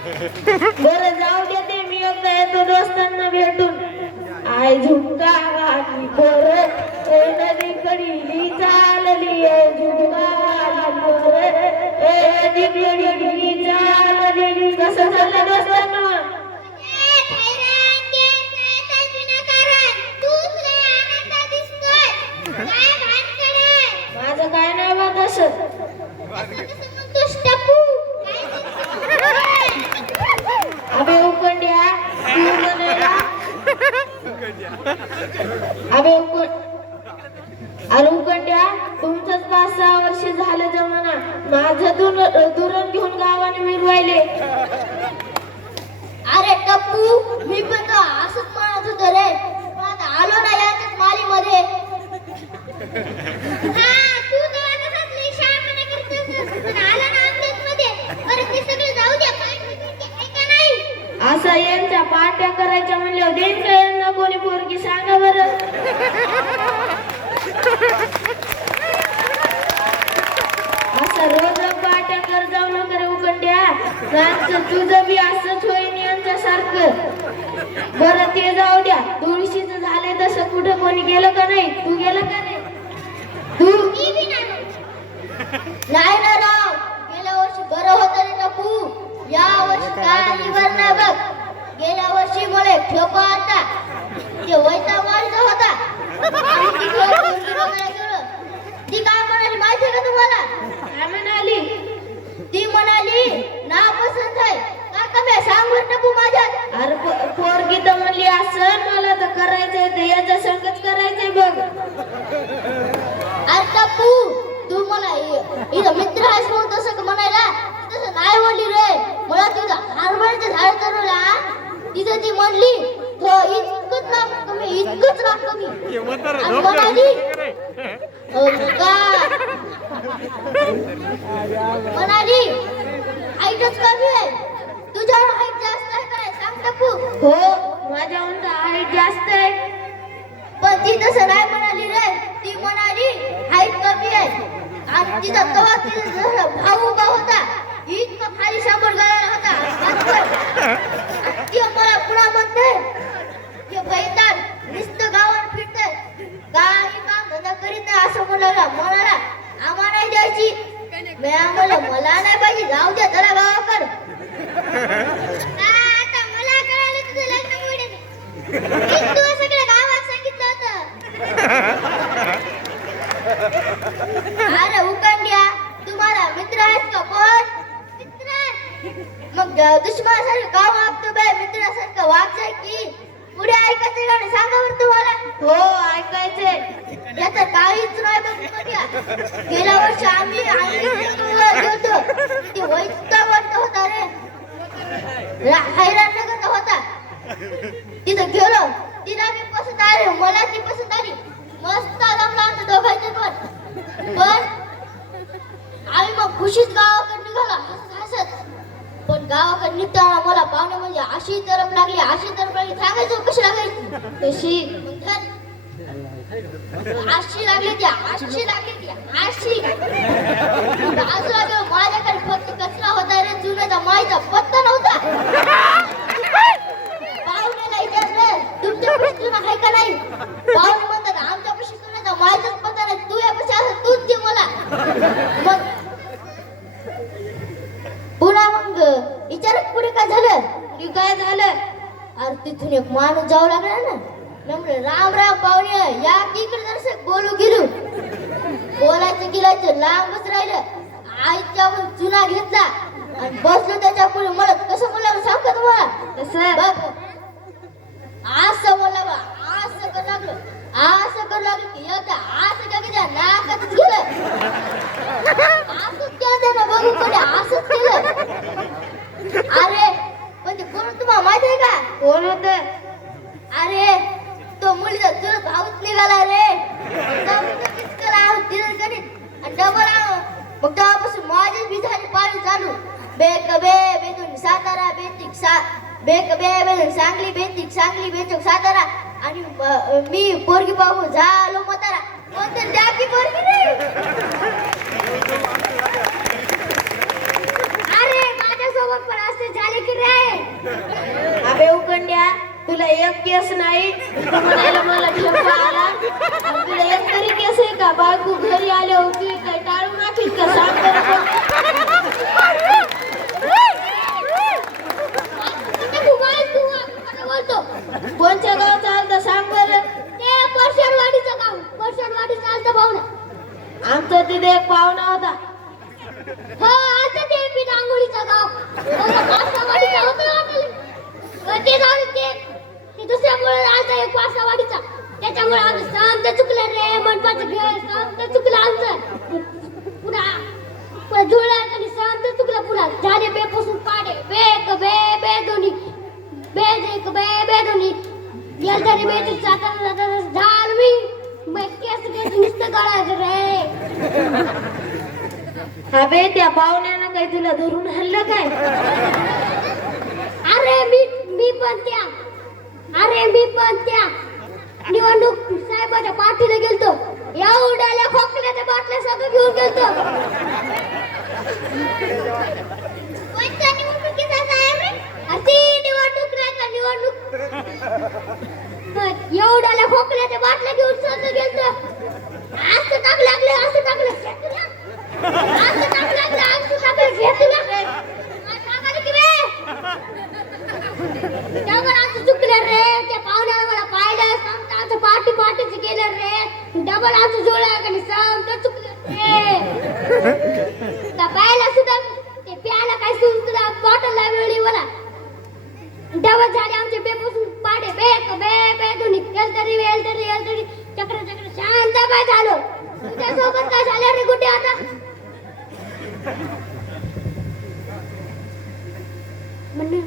बरं जाऊ दे ते मी एकदा येतो दोस्तांना भेटून. आय झुमका घातली पोरं ए नदी कडीली चालली ए झुमका घातली पोरं ए नदी कडीली चालली. कसं चाललं दोस्तांना? माझं काय नाही बा तसं. अबे उकंड्या तू म्हणाला अबे उकंड्या तुमचंच 5-6 वर्ष झालं जमाना माझं दुरण घेऊन गावाने मिरवायले. अरे टप्पू मी पण तो असंच म्हणत होतो रे पण आता आलो ना याच्याच मालीमध्ये. हा तू तर आता सगळी शाळा करतोस पण आला ना आमच्यामध्ये परत ते सगळं जाऊ दे काय ऐका नाही. असं यांच्या पार्ट्या करायच्या म्हणल्यावर देईन का यांना कोणी पोरगी सांगा बरं. असं रोज पार्ट्या कर जाऊ नका रे उकंड्या. तुझं बी असंच होईन यांच्यासारखं. बरं ते जाऊ द्या. तुळशीच झालंय तसं कुठं कोणी गेलं का नाही? तू गेलं का नाही? तू नाही ना राव गेल्या वर्षी बरं होतं रे टप्पू. या वर्षी काही बरं नाही बघ. गेल्या वर्षी मला एक ठोका आता ते वैता मारचा होता. ती काय म्हणाली माहिती का तुम्हाला? काय म्हणाली? ती म्हणाली ना पसंत आहे काका मी सांगू टप्पू माझ्यात. अरे पोरगी तर म्हणली असं मला तर करायचंय ते याच्या संगच करायचंय बघ. अरे टप्पू तू मला इथं मित्र आहेस म्हणून तसं म्हणायला तसं नाही म्हणली रे. मला तिथं हारभऱ्याचं झाड चढवला तिथं ती म्हणली तो इतकंच नाक कमी इतकंच नाक कमी आणि म्हणाली म्हणाली हाईटच कमी आहे तुझ्यावर हाईट जास्त आहे काय सांग टप्पू. हो माझ्याहून तर हाईट जास्त आहे. पण ती तसं नाही म्हणाली रे. ती म्हणाली हाईट कमी आहे आणि तिचा तवा तिचा भाऊ उभा होता इतका खाली सांबर गायला होता. ती मला पुन्हा म्हणते ते बैताड नुसतं गावात फिरतंय काही काम धंदा करीत नाही असं म्हणाला आम्हाला नाही द्यायची. मी आम्हाला मला नाही पाहिजे जाऊ द्या जरा गावाकडे. आता मला कळालं तुझं लग्न मोडे तू सगळ्या गावात सांगितलं होतं. अरे उकंड्या तुम्हाला मित्र आहेत का कोण? मग दुश्मनासारखं का वागतो बे मित्रासारखं वागजाय की पुढे ऐकायचं गाणं सांगा बरं तुम्हाला. हो ऐकायचंय. याचं काहीच नाही बघ. गेल्या वर्षी आम्ही गेलतो ते वैतागवंत होता रे हैराण नगर होता. तिथं गेलो तिला मी पसंत आली मला ती पसंत आली मस्त जमला आमचं दोघांचं पण आम्ही मग खुशीच गावाकडे निघालो हसत. पण गावाकडे निघताना मला पाहुणे म्हणजे अशी तरफ लागली सांगायचं कशी लागायची कशी अशी लागली ती अशी बाजूला गेलो माझ्याकडे फक्त कचरा होता रे जुन्याचा माईचा पत्ता नव्हता. पाहुण्याला विचारलं तुमच्या पशी आहे का नाही? पाहुणे म्हणतात आमच्या पशी जुन्याचा माईचाच पत्ता नाही तू या पशी असं तूच दे मला. मग पुन्हा मग विचारत पुढे काय झालं काय झालं? अरे तिथून एक माणूस जाऊ लागला ना म्हणलं राम राम पाहुणे या इकडे जरासं बोलू गेलो. बोलायचं गेलायचं लांबच राहिलं. आईच्या पण चुना घेतला आणि बसलो त्याच्या पुढे मला कसं बोलला सांग का तुम्हाला कसं बघ असं बोलला बा असं कर लागलं की एकदा असं का की नाकातच गेलं असंच केलं त्यानं बघू कडे असंच केलं. अरे पण ते कोण तुम्हाला माहिती आहे का? कोण होतं? अरे तो मुलीचा चुलत भाऊच निघाला रे. मग तेव्हापासून माझीच बी झाली पाळी चालू. बेकबे बेदून सातारा बेतिक बेकबे बेदून सांगली बेतिक सांगली बेचक सातारा आणि मी पोरगी पाहू झालो म्हातारा. कोणतं द्या की पोरगी रे. अरे माझ्यासोबत पण असं झाले की तुला एक केस नाही तू म्हणायला मला ठेवा आला आणि तुला एक तरी केस आहे का बायको घरी आली होती काय टाळून नाखील का सांग बरं कोण? कोणच्या गावचं आलतं सांग बरं ते परशेडवाडीचं गाव परशेडवाडीचं आलतं पाहुणं आमचा तिथे एक पाहुणा होता हो आता ते बी रांगोळीचं गाव पाचवाडीचं होतं ना आपल्याला ते जाऊ ते दुसऱ्यामुळे आता एक पाचवाडीचा त्याच्यामुळे आम्ही शांत चुकलं रे मनपाचं खेळ शांत चुकलं आमचं पुन्हा जुळला आणि शांत चुकलं पुन्हा झाले बेपासून पाडे बेक बे बे दोन्ही बेक बे बे दोन्ही येलधारी बेटी जाताना झाल मी केस केस नुसतं गळायचं रे हा बे त्या पाहुण्यानं काही तुला धरून हल्लं काय अरे मी पण त्या निवडणूक साहेबाच्या पाठीला गेलतो एवढ्याला खोकल्याच्या बाटल्या सगळं घेऊन गेलतो कोणत्या निवडणुकीचा साहेब रे अशी निवडणूक नाही का निवडणूक एवढ्याला खोकल्याच्या बाटल्या घेऊन सगळं गेलतो असं टाक लागले असं टाकलं घेतलं असं टाक लागलं असं टाकलं घेतलं सांगायला की बे त्यावर असं चुकलं रे त्या पाहुण्याला मला पाहिलं सांगता असं पाठीच गेलं रे डबल असं जुळलं आणि सांगता चुकलं रे त्या बायला सुद्धा ते प्यायला काय सुद्धा बॉटलला वेळी मला डबल झाले आमचे बेपासून पाडे बेक बे बे दोन्ही तरी चक्र शांत बाय झालो तुझ्यासोबत काय झालं रे गुड्डे आता म्हणून